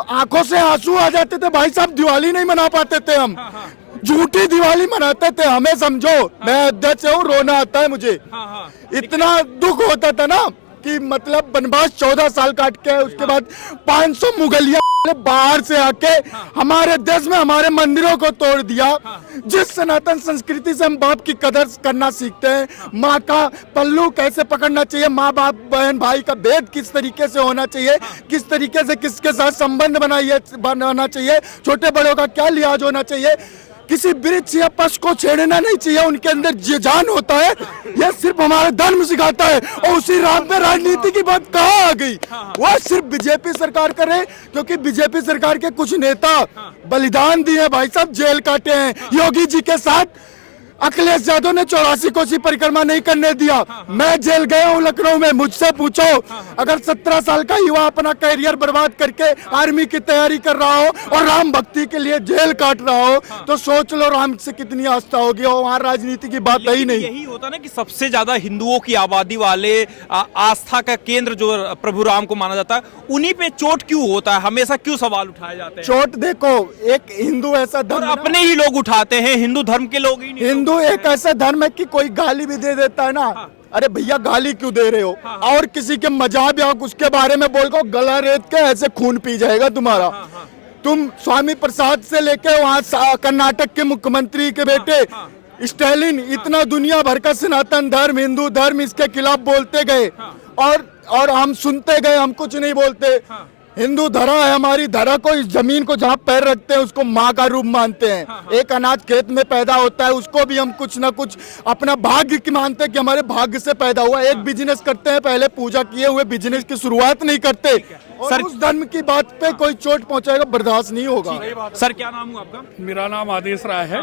आंखों से आंसू आ जाते थे भाई साहब, दिवाली नहीं मना पाते थे हम। झूठी दिवाली मनाते थे, हमें समझो। मैं अध्यक्ष हूँ, रोना आता है मुझे। इतना दुख होता था ना कि मतलब वनवास 14 साल काट के, उसके बाद 500 मुगलिया बाहर से आके हमारे देश में हमारे मंदिरों को तोड़ दिया। जिस सनातन संस्कृति से हम बाप की कदर करना सीखते हैं, माँ का पल्लू कैसे पकड़ना चाहिए, माँ बाप बहन भाई का भेद किस तरीके से होना चाहिए, किस तरीके से किसके साथ संबंध बनाना चाहिए, छोटे बड़ों का क्या लिहाज होना चाहिए, किसी वृक्ष या पशु को छेड़ना नहीं चाहिए, उनके अंदर जान होता है, यह सिर्फ हमारा धर्म सिखाता है। और उसी राह पे राजनीति की बात कहाँ आ गई? वह सिर्फ बीजेपी सरकार करे, क्योंकि बीजेपी सरकार के कुछ नेता बलिदान दिए भाई साहब, जेल काटे हैं। योगी जी के साथ अखिलेश यादव ने 84 कोसी परिक्रमा नहीं करने दिया। मैं जेल गया हूँ लखनऊ में, मुझसे पूछो, अगर 17 साल का युवा अपना करियर बर्बाद करके आर्मी की तैयारी कर रहा हो और राम भक्ति के लिए जेल काट रहा हो, तो सोच लो राम से कितनी आस्था होगी। और वहाँ राजनीति की बात ही नहीं। यही होता ना कि सबसे ज्यादा हिंदुओं की आबादी वाले आस्था का केंद्र जो प्रभु राम को माना जाता है, उन्हीं पे चोट क्यों होता है? हमेशा क्यों सवाल उठाए जाते हैं? चोट देखो, एक हिंदू ऐसा धर्म, अपने ही लोग उठाते हैं, हिंदू धर्म के लोग ही नहीं। हिंदू एक ऐसा धर्म है कि कोई गाली भी दे देता है ना, अरे भैया गाली क्यों दे रहे हो? और किसी के मजाक या उसके बारे में बोल को गला रेत के ऐसे खून पी जाएगा तुम्हारा। तुम स्वामी प्रसाद से लेके वहाँ कर्नाटक के मुख्यमंत्री के बेटे स्टालिन, इतना दुनिया भर का सनातन धर्म, हिंदू धर्म इसके खिलाफ बोलते गए, और हम सुनते गए, हम कुछ नहीं बोलते। हिंदू धरा है हमारी, धरा को, इस जमीन को जहाँ पैर रखते हैं उसको माँ का रूप मानते हैं। एक अनाज खेत में पैदा होता है, उसको भी हम कुछ ना कुछ अपना भाग्य की मानते हैं कि हमारे भाग्य से पैदा हुआ। एक बिजनेस करते हैं, पहले पूजा किए हुए बिजनेस की शुरुआत नहीं करते। सर, उस धर्म की बात पे कोई चोट पहुंचाएगा, बर्दाश्त नहीं होगा। सर क्या नाम है आपका? मेरा नाम आदेश राय है।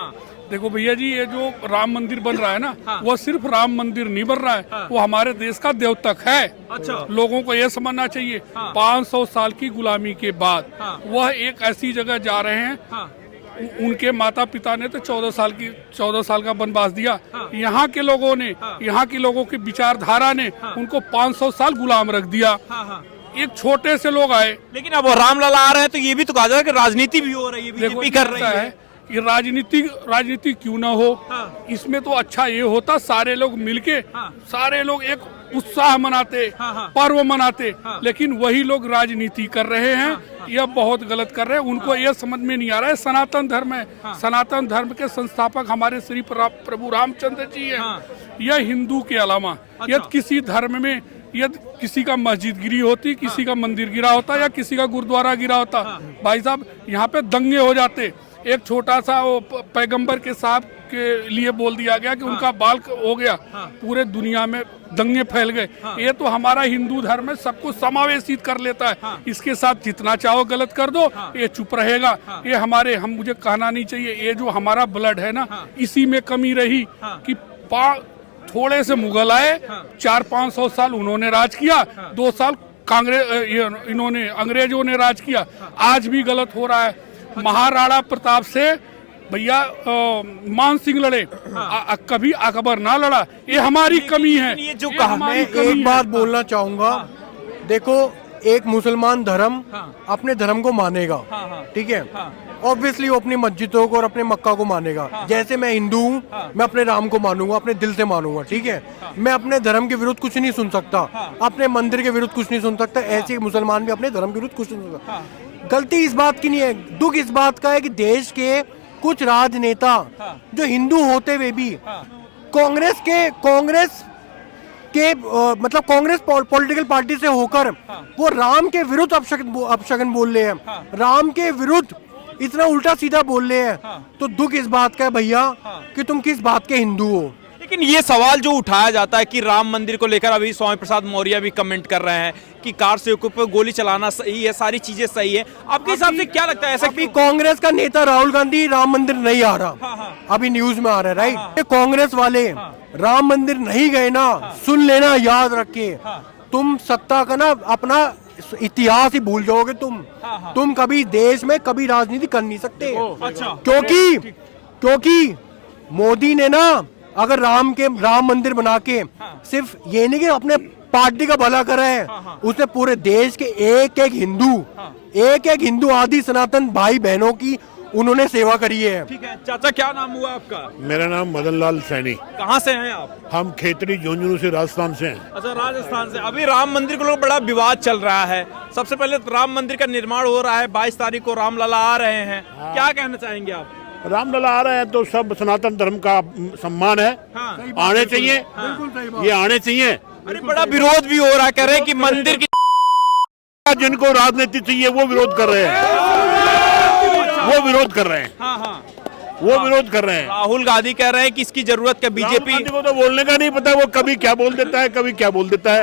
देखो भैया जी, ये जो राम मंदिर बन रहा है ना, वो सिर्फ राम मंदिर नहीं बन रहा है, वो हमारे देश का द्योतक है। अच्छा। लोगों को ये समझना चाहिए, 500 साल की गुलामी के बाद वह एक ऐसी जगह जा रहे हैं। उनके माता पिता ने तो 14 साल का वनवास दिया। यहाँ के लोगों ने, यहाँ के लोगों की विचारधारा ने उनको 500 साल गुलाम रख दिया। एक छोटे से लोग आए, लेकिन अब वो रामलला आ रहे हैं तो ये भी तो कहा जाए कि राजनीति भी हो रही है, बीजेपी कर रही है। ये राजनीति क्यों ना हो? इसमें तो अच्छा ये होता, सारे लोग मिलके, सारे लोग एक उत्साह मनाते, पर्व मनाते, लेकिन वही लोग राजनीति कर रहे हैं। यह बहुत गलत कर रहे हैं। उनको यह समझ में नहीं आ रहा है, सनातन धर्म है, सनातन धर्म के संस्थापक हमारे श्री प्रभु रामचंद्र जी हैं। यह हिंदू के अलावा यदि किसी धर्म में यदि किसी का मस्जिद गिरी होती, किसी का मंदिर गिरा होता, या किसी का गुरुद्वारा गिरा होता, भाई साहब यहाँ पे दंगे हो जाते। एक छोटा सा वो पैगंबर के साहब के लिए बोल दिया गया कि उनका बाल हो गया, पूरे दुनिया में दंगे फैल गए। ये तो हमारा हिंदू धर्म है, सबको समावेशित कर लेता है। इसके साथ जितना चाहो गलत कर दो, ये चुप रहेगा। ये मुझे कहना नहीं चाहिए, ये जो हमारा ब्लड है ना, इसी में कमी रही कि थोड़े से मुगल आए, 400-500 साल उन्होंने राज किया, 2 साल इन्होंने अंग्रेजों ने राज किया। आज भी गलत हो रहा है। महाराणा प्रताप से भैया मान सिंह लड़े, कभी अकबर ना लड़ा। ये हमारी कमी है। ये जो कहा, मैं एक बात बोलना चाहूंगा। देखो, एक मुसलमान धर्म अपने धर्म को मानेगा, ठीक है, ऑब्वियसली वो अपनी मस्जिदों को और अपने मक्का को मानेगा। जैसे मैं हिंदू हूँ, मैं अपने राम को मानूंगा, अपने दिल से मानूंगा, ठीक है। मैं अपने धर्म के विरुद्ध कुछ नहीं सुन सकता, अपने मंदिर के विरुद्ध कुछ नहीं सुन सकता। ऐसे मुसलमान भी अपने धर्म के विरुद्ध कुछ नहीं सुन सकता। गलती इस बात की नहीं है, दुख इस बात का है कि देश के कुछ राजनेता जो हिंदू होते हुए भी कांग्रेस पॉलिटिकल पार्टी से होकर वो राम के विरुद्ध अपशगन बोल रहे हैं, राम के विरुद्ध इतना उल्टा सीधा बोल रहे हैं। तो दुख इस बात का है भैया कि तुम किस बात के हिंदू हो। लेकिन ये सवाल जो उठाया जाता है कि राम मंदिर को लेकर अभी स्वामी प्रसाद मौर्य भी कमेंट कर रहे हैं कि कार सेवकों पर गोली चलाना सही है, सारी चीजें सही है। आपके हिसाब से क्या लगता है ऐसा? अभी कांग्रेस का नेता राहुल गांधी राम मंदिर नहीं आ रहा, अभी न्यूज में आ रहा है, राइट। कांग्रेस वाले राम मंदिर नहीं गए ना, सुन लेना, याद रखे, तुम सत्ता का ना अपना इतिहास ही भूल जाओगे। तुम कभी देश में कभी राजनीति कर नहीं सकते। अच्छा। क्योंकि मोदी ने ना, अगर राम मंदिर बना के सिर्फ ये नहीं कि अपने पार्टी का भला करा है, उसने पूरे देश के एक एक हिंदू आदि सनातन भाई बहनों की उन्होंने सेवा करी है। ठीक है चाचा, क्या नाम हुआ आपका? मेरा नाम मदन लाल सैनी। कहाँ से हैं आप? हम खेतरी झुंझुनू से राजस्थान से हैं। अच्छा, राजस्थान से। अभी राम मंदिर को लेकर बड़ा विवाद चल रहा है। सबसे पहले तो राम मंदिर का निर्माण हो रहा है, 22 तारीख को रामलला आ रहे हैं, क्या कहना चाहेंगे आप? रामलला आ रहे हैं तो सब सनातन धर्म का सम्मान है, आने चाहिए, ये आने चाहिए। अरे बड़ा विरोध भी हो रहा है, कह रहे हैं कि मंदिर की जिनको राजनीति चाहिए वो विरोध कर रहे हैं, वो विरोध कर रहे हैं, वो विरोध कर रहे हैं। राहुल गांधी कह रहे हैं कि इसकी जरूरत क्या बीजेपी राहुल गांधी को तो बोलने का नहीं पता, वो कभी क्या बोल देता है, कभी क्या बोल देता है।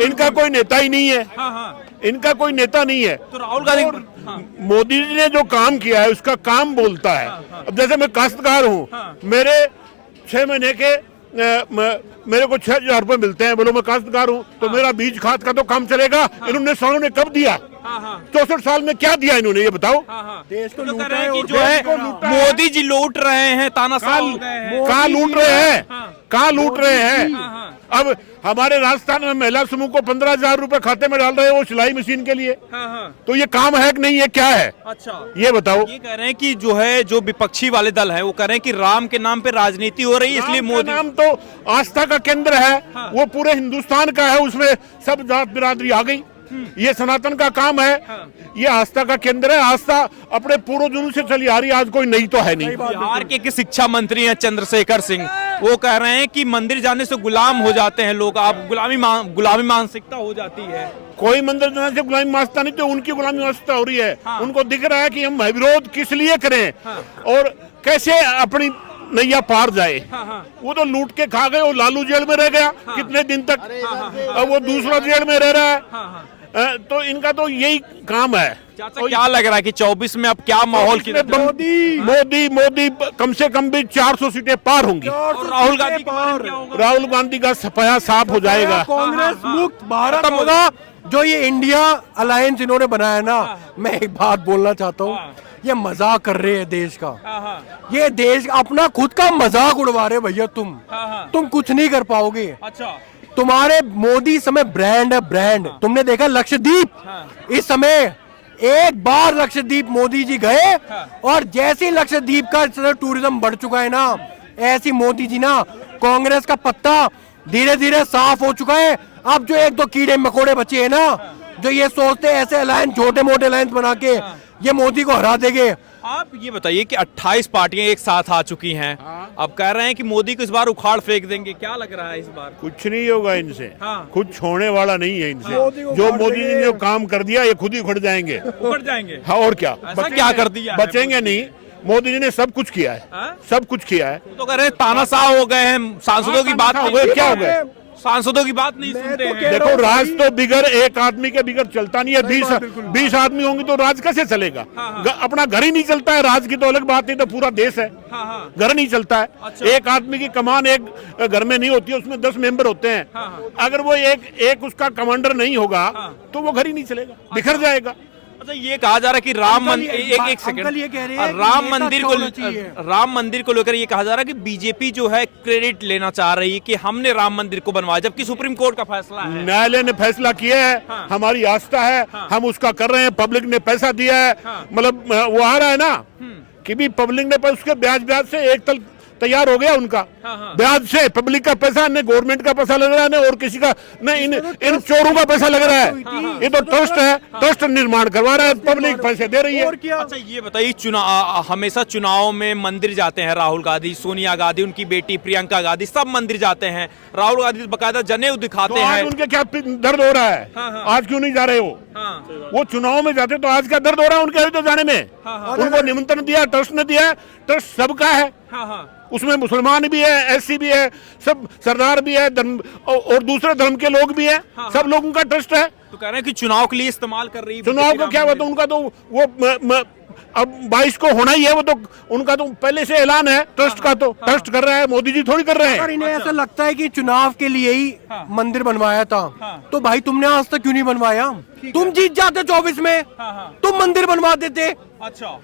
इनका कोई नेता ही नहीं है, इनका कोई नेता नहीं है। तो राहुल गांधी मोदी जी ने जो काम किया है उसका काम बोलता है। अब जैसे मैं काश्तकार हूँ, मेरे 6 महीने के मेरे को 6,000 रुपए मिलते हैं, बोलो मैं काश्तकार हूँ तो मेरा बीज खाद का तो काम चलेगा। इन्होंने सालों ने कब दिया? 64 साल में क्या दिया इन्होंने, ये बताओ। देश को तो लूटा कह रहे है हैं कि और जो है मोदी जी लूट रहे हैं, तानाशाह हो गए हैं। कहाँ लूट रहे हैं, कहाँ लूट रहे हैं? अब हमारे राजस्थान में महिला समूह को 15,000 रुपए खाते में डाल रहे हैं वो सिलाई मशीन के लिए। तो ये काम है कि नहीं है, क्या है? अच्छा, ये बताओ। ये कह रहे हैं कि जो है जो विपक्षी वाले दल है वो कह रहे हैं कि राम के नाम पे राजनीति हो रही है, इसलिए राम का मोदी नाम तो आस्था का केंद्र है, वो पूरे हिंदुस्तान का है, उसमें सब जात बिरादरी आ गई। ये सनातन का काम है, ये आस्था का केंद्र है। आस्था अपने पूर्वजों से चली आ रही, आज कोई नहीं तो है नहीं। बिहार के शिक्षा मंत्री हैं चंद्रशेखर सिंह, वो कह रहे हैं कि मंदिर जाने से गुलाम हो जाते हैं लोग, आप गुलामी मानसिकता हो जाती है। कोई मंदिर जाने से गुलामी मानसिकता नहीं, तो उनकी गुलामी मानसिकता हो रही है। उनको दिख रहा है कि हम विरोध किस लिए करें और कैसे अपनी नैया पार जाए। वो तो लूट के खा गए, वो लालू जेल में रह गया कितने दिन तक, अब वो दूसरा जेल में रह रहा है। तो इनका तो यही काम है। चाचा क्या लग रहा है कि 24 में अब क्या माहौल की मोदी कम से कम भी 400 सीटें पार होंगी। और राहुल गांधी के बारे में क्या होगा? राहुल गांधी का सफाया साफ हो जाएगा। कांग्रेस मुक्त भारत होगा। जो ये इंडिया अलायंस इन्होंने बनाया ना, मैं एक बात बोलना चाहता हूँ, ये मजाक कर रहे हैं देश का। ये देश अपना खुद का मजाक उड़वा रहे भैया। तुम कुछ नहीं कर पाओगे। अच्छा, तुम्हारे मोदी समय ब्रांड है, ब्रांड। तुमने देखा लक्षद्वीप, इस समय एक बार लक्षद्वीप मोदी जी गए और जैसे लक्षद्वीप का टूरिज्म बढ़ चुका है ना, ऐसी मोदी जी ना कांग्रेस का पत्ता धीरे धीरे साफ हो चुका है। अब जो एक दो कीड़े मकोड़े बचे हैं ना, जो ये सोचते हैं ऐसे अलायंस, छोटे मोटे अलायंस बना के ये मोदी को हरा देंगे। आप ये बताइए कि 28 पार्टियां एक साथ आ चुकी हैं, अब कह रहे हैं कि मोदी को इस बार उखाड़ फेंक देंगे, क्या लग रहा है इस बार? कुछ नहीं होगा इनसे, कुछ छोड़ने वाला नहीं है इनसे। जो उखाड़ मोदी जी ने देंगे। जो काम कर दिया ये खुद ही उखड़ जाएंगे। उखड़ जाएंगे? हाँ, और क्या? ऐसा क्या कर दिया है? बचेंगे नहीं। मोदी जी ने सब कुछ किया है, सब कुछ किया है। तो कह रहे हैं तानाशाह हो गए हैं, सांसदों की बात हो गए, क्या हो गए? सांसदों की बात नहीं सुनते तो हैं। देखो, राज तो बिगर एक आदमी के बिगर चलता नहीं है। 20 आदमी होंगे तो राज कैसे चलेगा? अपना घर ही नहीं चलता है, राज की तो अलग बात है, तो पूरा देश है, घर नहीं चलता है। अच्छा। एक आदमी की कमान एक घर में नहीं होती है, उसमें 10 मेंबर होते हैं। अगर वो एक उसका कमांडर नहीं होगा तो वो घर ही नहीं चलेगा, बिखर जाएगा। अच्छा, ये कहा जा रहा है कि राम मंदिर, एक अंकल सेकंड, ये कह रहे हैं कि राम ये मंदिर तक को होना चाहिए। राम मंदिर को लेकर ये कहा जा रहा है कि बीजेपी जो है क्रेडिट लेना चाह रही है कि हमने राम मंदिर को बनवाया, जबकि सुप्रीम कोर्ट का फैसला है। न्यायालय ने फैसला किया है, हमारी आस्था है, हम उसका कर रहे हैं। पब्लिक ने पैसा दिया है, मतलब वो आ रहा है ना कि भी पब्लिक ने उसके ब्याज से एक तल तैयार हो गया उनका। ब्याज से पब्लिक का पैसा, न गवर्नमेंट का पैसा लग रहा है, न और किसी का, न इन चोरों का पैसा लग रहा है। ये तो ट्रस्ट है, ट्रस्ट निर्माण करवा रहा है, पब्लिक पैसे दे रही है। और क्या? अच्छा, ये बताइए, हमेशा चुनाव में मंदिर जाते हैं राहुल गांधी, सोनिया गांधी, उनकी बेटी प्रियंका गांधी, सब मंदिर जाते हैं। राहुल गांधी बकायदा जनेऊ दिखाते तो आज हैं। उनके क्या दर्द हो रहा है? आज क्यों नहीं जा रहे हो? वो चुनाव में जाते तो आज क्या दर्द हो रहा है उनके तो जाने में? उनको निमंत्रण दिया, ट्रस्ट ने दिया, ट्रस्ट सबका है, उसमें मुसलमान भी है, एससी भी है, सब सरदार भी है, धर्म और दूसरे धर्म के लोग भी हैं, सब लोगों का ट्रस्ट है। तो कह रहे हैं कि चुनाव के लिए इस्तेमाल कर रही है। चुनाव को क्या होता है उनका, तो वो अब 22 को होना ही है, वो तो उनका तो पहले से ऐलान है ट्रस्ट का, तो ट्रस्ट कर रहा है, मोदी जी थोड़ी कर रहे हैं। अगर इन्हें ऐसा लगता है कि चुनाव के लिए ही मंदिर बनवाया था, तो भाई तुमने आज तक क्यों नहीं बनवाया? तुम जीत जाते 24 में, तुम मंदिर बनवा देते। अच्छा,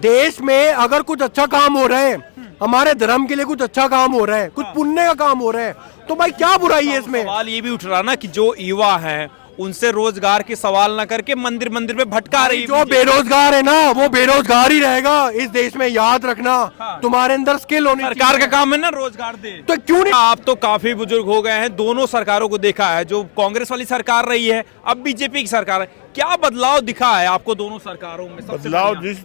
देश में अगर कुछ अच्छा काम हो रहा है, हमारे धर्म के लिए कुछ अच्छा काम हो रहा है, कुछ पुण्य का काम हो रहा है, तो भाई क्या बुराई है इसमें? सवाल ये भी उठ रहा ना कि जो युवा हैं उनसे रोजगार के सवाल ना करके मंदिर मंदिर में भटका रही जो बेरोजगार है ना वो बेरोजगार ही रहेगा इस देश में, याद रखना। तुम्हारे अंदर स्किल होनी चाहिए। सरकार का काम है ना रोजगार दे, तो क्यों नहीं? आप तो काफी बुजुर्ग हो गए हैं, दोनों सरकारों को देखा है, जो कांग्रेस वाली सरकार रही है, अब बीजेपी की सरकार है, क्या बदलाव दिखा है आपको दोनों सरकारों में? सबसे बदलाव बढ़िया। जिस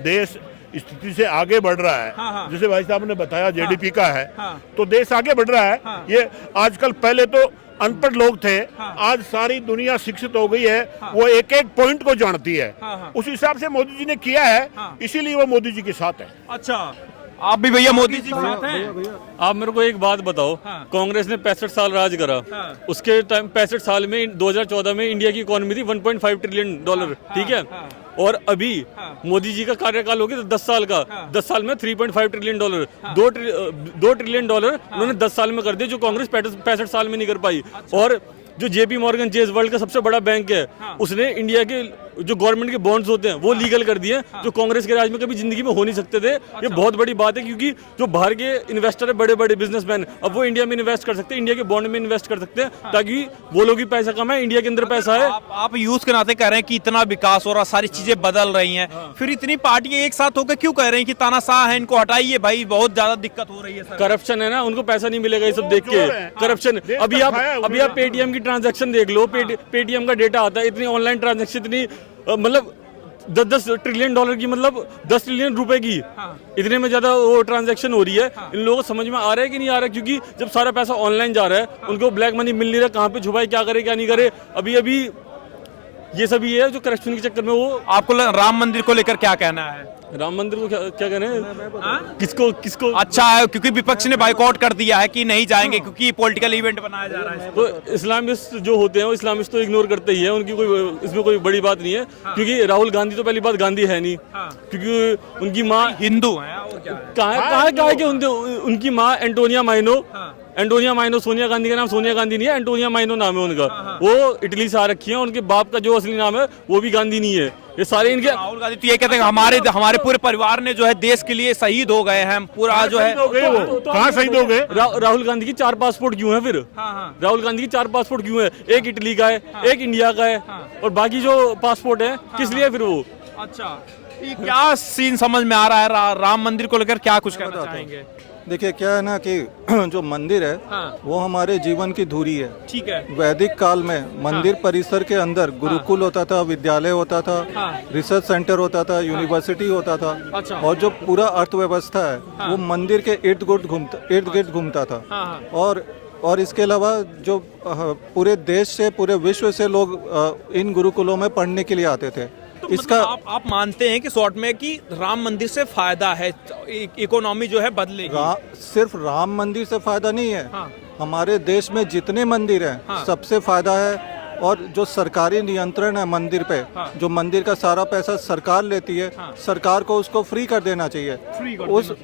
देश स्थिति से आगे बढ़ रहा है, हाँ। जैसे भाई साहब ने बताया जेडीपी का है, हाँ। तो देश आगे बढ़ रहा है। हाँ। ये आजकल पहले तो अनपढ़ लोग थे, हाँ। आज सारी दुनिया शिक्षित हो गई है, वो एक एक पॉइंट को जानती है। हाँ। उस हिसाब से मोदी जी ने किया है, हाँ। इसीलिए वो मोदी जी के साथ है। अच्छा, आप भी भैया मोदी जी के साथ हैं? आप मेरे को एक बात बताओ, हाँ। कांग्रेस ने 65 साल राज करा, हाँ। उसके टाइम 65 साल में 2014 में इंडिया की इकोनॉमी थी 1.5 ट्रिलियन डॉलर, ठीक है? हाँ। और अभी हाँ। मोदी जी का कार्यकाल हो गया 10 साल का, हाँ। 10 साल में 3.5 ट्रिलियन डॉलर, 2 ट्रिलियन डॉलर उन्होंने 10 साल में कर दिया, जो कांग्रेस 65 साल में नहीं कर पाई। और जो जेपी मॉर्गन चेज वर्ल्ड का सबसे बड़ा बैंक है, उसने इंडिया के जो गवर्नमेंट के बॉन्ड्स होते हैं वो लीगल कर दिए, जो कांग्रेस के राज में कभी जिंदगी में हो नहीं सकते थे। ये बहुत बड़ी बात है, क्योंकि जो बाहर के इन्वेस्टर है, बड़े बड़े बिजनेसमैन, अब वो इंडिया में इन्वेस्ट कर सकते हैं, इंडिया के बॉन्ड में इन्वेस्ट कर सकते हैं, ताकि वो लोग भी पैसा कमाए, इंडिया के अंदर पैसा है। आप यूथ के नाते कह रहे हैं कि इतना विकास हो रहा, सारी चीजें बदल रही हैं, फिर इतनी पार्टियां एक साथ होकर क्यों कह रही हैं कि तानाशाह है, इनको हटाइए भाई, बहुत ज्यादा दिक्कत हो रही है सर? करप्शन है ना, उनको पैसा नहीं मिलेगा ये सब देख के, करप्शन। अभी आप पेटीएम की ट्रांजैक्शन देख लो, पेटीएम का डेटा आता है, इतनी ऑनलाइन ट्रांजैक्शन, इतनी मतलब 10 ट्रिलियन डॉलर की, मतलब 10 ट्रिलियन रुपए की, इतने में ज्यादा वो ट्रांजैक्शन हो रही है। इन लोगों को समझ में आ रहा है कि नहीं आ रहा है? क्योंकि जब सारा पैसा ऑनलाइन जा रहा है, उनको ब्लैक मनी मिल नहीं रहा, कहाँ पे छुपाए, क्या करे क्या नहीं करे। अभी ये सभी है जो करप्शन के चक्कर में वो। आपको राम मंदिर को लेकर क्या कहना है? राम मंदिर को क्या कहना है? किसको अच्छा है, क्योंकि विपक्ष ने बाइकआउट कर दिया है कि नहीं जाएंगे, क्योंकि पॉलिटिकल इवेंट बनाया जा रहा है। तो इस्लामिस्ट जो होते हैं वो इस्लामिस्ट तो इग्नोर करते ही है, उनकी इसमें कोई बड़ी बात नहीं है। क्योंकि राहुल गांधी तो पहली बात गांधी है नहीं, क्योंकि उनकी माँ हिंदू है और क्या है? कहाँ है कि उनकी माँ एंटोनिया माइनो, सोनिया गांधी का नाम सोनिया गांधी नहीं है, एंटोनिया माइनो नाम है उनका। वो इटली से आ रखी है, उनके बाप का जो असली नाम है वो भी गांधी नहीं है। ये सारे इनके राहुल गांधी तो ये कहते हैं हमारे पूरे परिवार ने जो है देश के लिए शहीद हो गए हैं, पूरा जो है। कहाँ शहीद हो गए? राहुल गांधी की 4 पासपोर्ट क्यों है फिर? राहुल गांधी की 4 पासपोर्ट क्यों है? एक इटली का है, एक इंडिया का है, और बाकी जो पासपोर्ट है किस लिए फिर वो? अच्छा, ये क्या सीन समझ में आ रहा है? राम मंदिर को लेकर क्या कुछ कहना चाहेंगे? देखिए क्या है ना कि जो मंदिर है वो हमारे जीवन की धुरी है। ठीक है। वैदिक काल में मंदिर परिसर के अंदर गुरुकुल होता था, विद्यालय होता था, रिसर्च सेंटर होता था, यूनिवर्सिटी होता था। अच्छा। और जो पूरा अर्थव्यवस्था है वो मंदिर के इर्द गिर्द घूमता था। और इसके अलावा जो पूरे देश से, पूरे विश्व से लोग इन गुरुकुलों में पढ़ने के लिए आते थे। तो इसका मतलब आप मानते हैं कि शॉर्ट में कि राम मंदिर से फायदा है, इकोनॉमी जो है बदलेगी? सिर्फ राम मंदिर से फायदा नहीं है, हमारे देश में जितने मंदिर हैं सबसे फायदा है। और जो सरकारी नियंत्रण है मंदिर पे, जो मंदिर का सारा पैसा सरकार लेती है, सरकार को उसको फ्री कर देना चाहिए।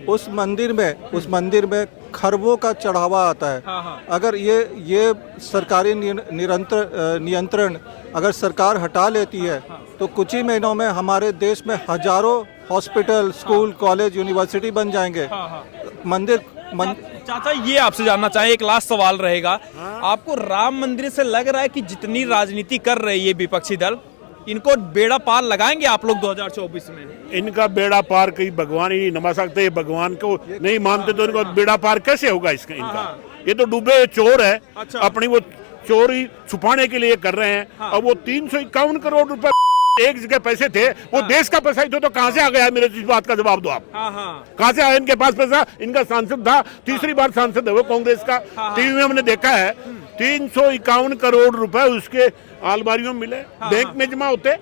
उस मंदिर में खरबों का चढ़ावा आता है। अगर ये सरकारी नियंत्रण अगर सरकार हटा लेती है तो कुछ ही महीनों में हमारे देश में हजारों हॉस्पिटल, स्कूल, कॉलेज, यूनिवर्सिटी बन जाएंगे। चाचा ये आपसे जानना चाहिए, एक लास्ट सवाल रहेगा, आपको राम मंदिर से लग रहा है कि जितनी राजनीति कर रही है विपक्षी दल, इनको बेड़ा पार लगाएंगे आप लोग 2024 में? इनका बेड़ा पार कहीं भगवान ही नहीं नमा सकते। भगवान को नहीं मानते तो इनको बेड़ा पार कैसे होगा इनका? ये तो डूबे हुए चोर है। अच्छा। अपनी वो चोरी छुपाने के लिए कर रहे हैं। अब वो 351 करोड़ रुपए एक जगह पैसे थे, वो देश का पैसा ही तो कहाँ से आ गया? मेरे इस बात का जवाब दो आप। कहाँ से आया इनके पास पैसा? इनका सांसद था, तीसरी बार सांसद है वो कांग्रेस का। टीवी में हमने देखा है 351 करोड़ रुपए उसके अलमारियों में मिले, बैंक में जमा होते,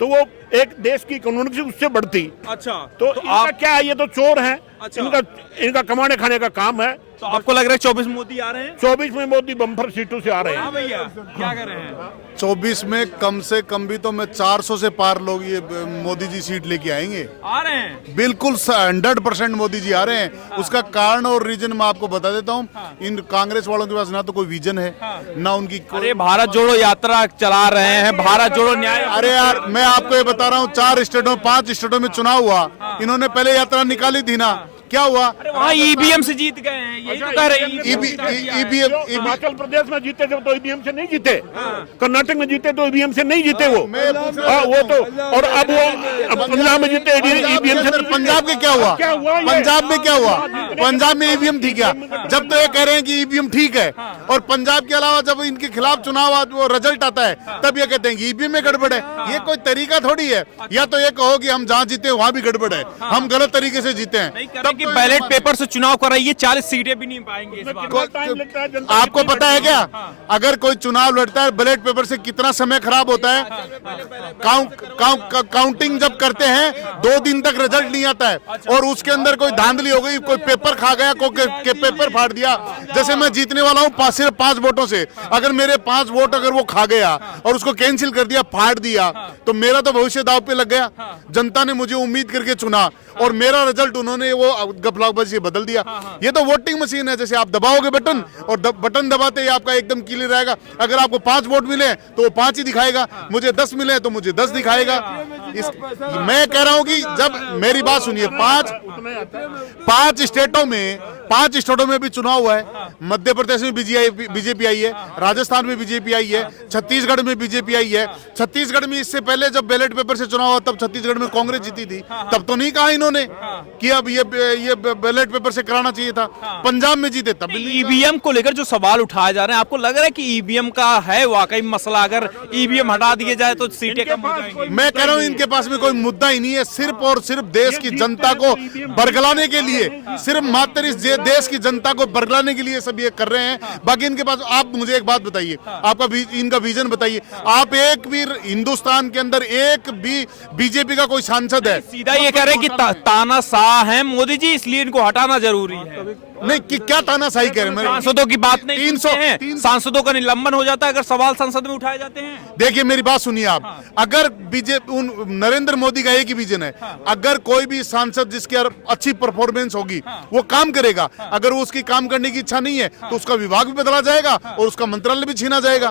तो वो एक देश की इकोनॉमी से उससे बढ़ती। अच्छा, तो इनका क्या है? ये तो चोर हैं। अच्छा। इनका कमाने खाने का काम है। तो आपको लग रहा है 24 मोदी आ रहे हैं? 24 में मोदी बम्पर सीटों से आ रहे हैं। भैया क्या कर रहे हैं? 24 में कम से कम भी तो मैं 400 से पार लोग ये मोदी जी सीट लेके आएंगे। आ रहे हैं? बिल्कुल 100% मोदी जी आ रहे हैं। उसका कारण और रीजन मैं आपको बता देता हूँ। इन कांग्रेस वालों के पास ना तो कोई विजन है, ना उनकी अरे भारत जोड़ो यात्रा चला रहे हैं, भारत जोड़ो न्याय। अरे यार मैं आपको ये बता रहा हूँ, 4 स्टेटों 5 स्टेटों में चुनाव हुआ, इन्होंने पहले यात्रा निकाली थी ना, क्या हुआ? अरे वहाँ ईवीएम से जीत गए हैं, यही तो कह रहे हैं ईवीएम हिमाचल प्रदेश में जीते थे तो ईवीएम से नहीं जीते, कर्नाटक में जीते तो ईवीएम से नहीं जीते वो। वो तो, और अब वो पंजाब में जीते ईवीएम से। पंजाब के क्या हुआ? पंजाब में क्या हुआ? पंजाब में ईवीएम थी क्या? जब तो ये कह रहे हैं कि ईवीएम ठीक है, और पंजाब के अलावा जब इनके खिलाफ चुनाव वो रिजल्ट आता है तब ये कहते हैं कि ईवीएम में गड़बड़ है। ये कोई तरीका थोड़ी है। या तो ये कहो कि हम जहाँ जीते वहाँ भी गड़बड़ है, हम गलत तरीके से जीते हैं। तब कि बैलेट पेपर से चुनाव कराइए, 40 सीटें भी नहीं पाएंगे इस बार। आपको पता है क्या, अगर कोई चुनाव लड़ता है बैलेट पेपर से कितना समय खराब होता है? काउंटिंग जब करते हैं 2 दिन तक रिजल्ट नहीं आता है, और उसके अंदर कोई धांधली हो गई, कोई पेपर खा गया, कोई पेपर फाड़ दिया। जैसे मैं जीतने वाला हूँ सिर्फ 5 वोटों से, अगर मेरे 5 वोट अगर वो खा गया और उसको कैंसिल कर दिया, फाड़ दिया, तो मेरा तो भविष्य दांव पे लग गया। जनता ने मुझे उम्मीद करके चुना और मेरा रिजल्ट उन्होंने वो गफलाबाजी से बदल दिया। ये तो वोटिंग मशीन है, जैसे आप दबाओगे बटन और बटन दबाते ही आपका एकदम क्लियर रहेगा। अगर आपको 5 वोट मिले तो वो 5 ही दिखाएगा, मुझे 10 मिले तो मुझे 10 दिखाएगा। मैं कह रहा हूं कि जब मेरी बात सुनिए, 5 स्टेटों में भी चुनाव हुआ है। मध्य प्रदेश में बीजेपी आई है, राजस्थान में बीजेपी आई है, छत्तीसगढ़ में बीजेपी आई है। छत्तीसगढ़ में इससे पहले जब बैलेट पेपर से चुनाव हुआ तब छत्तीसगढ़ में कांग्रेस जीती थी, तब तो नहीं कहा इन्होंने कि अब ये बैलेट पेपर से कराना चाहिए था। पंजाब में जीते तब भी। ईवीएम को लेकर जो सवाल उठाए जा रहे हैं, आपको लग रहा है कि ईवीएम का है वाकई मसला? अगर ईवीएम हटा दिए जाए तो सीटें कम हो जाएंगी। मैं कह रहा हूं इनके पास में कोई मुद्दा ही नहीं है। सिर्फ और सिर्फ देश की जनता को बरगलाने के लिए, सिर्फ मात्र इस देश की जनता को बरगलाने के लिए सब ये कर रहे हैं। बाकी इनके पास, आप मुझे एक बात बताइए, आपका इनका विजन बताइए। आप एक भी हिंदुस्तान के अंदर एक भी बीजेपी का कोई सांसद है? सीधा ये कह रहे हैं कि तानाशाह हैं मोदी जी, इसलिए इनको हटाना जरूरी है। नहीं, कि क्या तानाशाही कह रहे हैं? सांसदों की बात नहीं 300 हैं, सांसदों का निलंबन हो जाता है अगर सवाल संसद में उठाए जाते हैं। देखिए मेरी बात सुनिए आप, अगर बीजेपी नरेंद्र मोदी का एक ही विजन है, अगर कोई भी सांसद जिसकी अच्छी परफॉर्मेंस होगी वो काम करेगा, अगर वो उसकी काम करने की इच्छा नहीं है तो उसका विभाग भी बदला जाएगा और उसका मंत्रालय भी छीना जाएगा।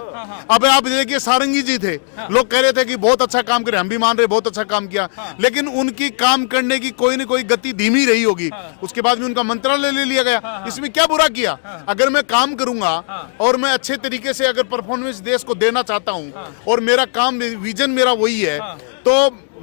अब आप देखिए सारंगी जी थे, लोग कह रहे थे कि बहुत अच्छा काम करे, हम भी मान रहे बहुत अच्छा काम किया, लेकिन उनकी काम करने की कोई न कोई गति धीमी रही होगी, उसके बाद में उनका मंत्रालय ले लिया गया। इसमें क्या बुरा किया? अगर मैं काम करूंगा और मैं अच्छे तरीके से अगर परफॉर्मेंस देश को देना चाहता हूं और मेरा काम विजन मेरा वही है, तो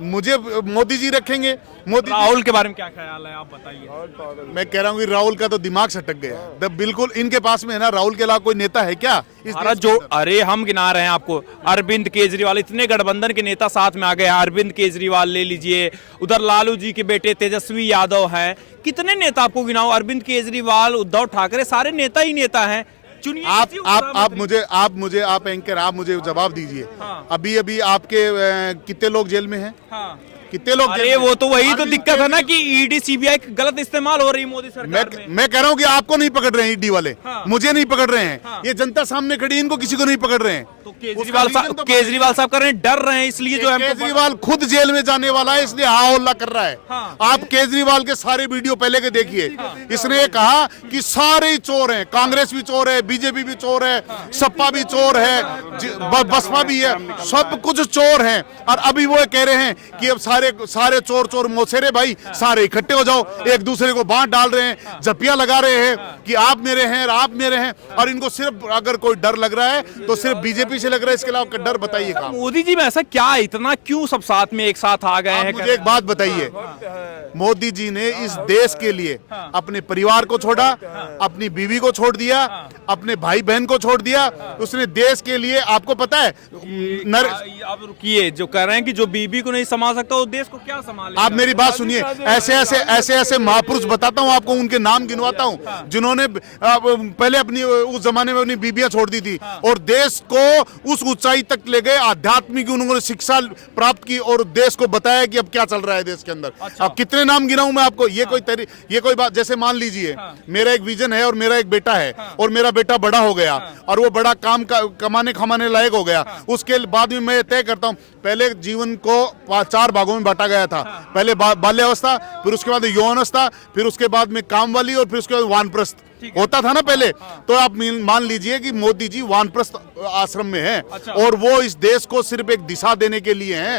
मुझे मोदी जी रखेंगे। राहुल के बारे में क्या ख्याल है, आप बताइए। मैं कह रहा हूँ कि राहुल का तो दिमाग सटक गया। बिल्कुल इनके पास में है ना, राहुल के अलावा कोई नेता है क्या इस देश जो? के अंदर? अरे हम गिना रहे हैं आपको, अरविंद केजरीवाल, इतने गठबंधन के नेता साथ में आ गए हैं। अरविंद केजरीवाल ले लीजिए, उधर लालू जी के बेटे तेजस्वी यादव हैं, कितने नेता आपको गिनाओ? अरविंद केजरीवाल, उद्धव ठाकरे, सारे नेता ही नेता हैं। चुनिए आप मुझे जवाब दीजिए। अभी आपके कितने लोग जेल में हैं? कितने लोग? अरे वो तो वही तो दिक्कत है ना कि ईडी सीबीआई का गलत इस्तेमाल हो रही है मोदी सरकार में। मैं कह रहा हूँ कि आपको नहीं पकड़ रहे हैं ईडी वाले, मुझे नहीं पकड़ रहे हैं, ये जनता सामने खड़ी है, इनको किसी को नहीं पकड़ रहे हैं। तो केजरीवाल साहब कर रहे हैं, डर रहे हैं, इसलिए जो है केजरीवाल खुद जेल में जाने वाला है, इसलिए हा हल्ला कर रहा है। आप केजरीवाल के सारे वीडियो पहले के देखिए, इसने ये कहा कि सारे ही चोर हैं, कांग्रेस भी चोर है, बीजेपी भी चोर है, सपा भी चोर है, बसपा भी है, सब कुछ चोर हैं। और अभी वो कह रहे हैं कि अब सारे चोर मौसेरे भाई सारे इकट्ठे हो जाओ, एक दूसरे को बांट डाल रहे हैं, जपिया लगा रहे हैं कि आप मेरे हैं, आप मेरे हैं। और इनको सिर्फ अगर कोई डर लग रहा है तो सिर्फ बीजेपी से लग रहा है, इसके अलावा डर बताइए कहाँ? मोदी जी में ऐसा क्या, इतना क्यों सब साथ में एक साथ आ गए हैं? मुझे एक बात बताइए, मोदी जी ने इस देश के लिए अपने परिवार को छोड़ा, अपनी बीवी को छोड़ दिया, अपने भाई बहन को छोड़ दिया, उसने देश के लिए, आपको पता है आप रुकिए, जो कह रहे हैं कि जो बीबी को नहीं संभाल सकता वो देश को क्या संभाले? आप मेरी बात सुनिए, ऐसे महापुरुष बताता हूं आपको, उनके नाम गिनवाता हूं जिन्होंने पहले अपनी उस जमाने में अपनी बीबियां छोड़ दी थी और देश को उस ऊंचाई तक ले गए, आध्यात्मिक उन्होंने शिक्षा प्राप्त की और देश को बताया कि अब क्या चल रहा है देश के अंदर। अब कितने नाम गिनाऊं मैं आपको? ये कोई बात, जैसे मान लीजिए मेरा एक विजन है और मेरा एक बेटा है और मेरा बेटा बड़ा हो गया और वो बड़ा काम कमाने खमाने लायक हो गया, उसके बाद में मैं तय करता हूं, पहले जीवन को 4 भागों में बांटा गया था, पहले बाल्यावस्था, फिर उसके बाद यौवनावस्था, फिर उसके बाद में काम वाली और फिर उसके बाद वानप्रस्थ होता था ना पहले। तो आप मान लीजिए कि मोदी जी वानप्रस्थ आश्रम में हैं और वो इस देश को सिर्फ एक दिशा देने के लिए हैं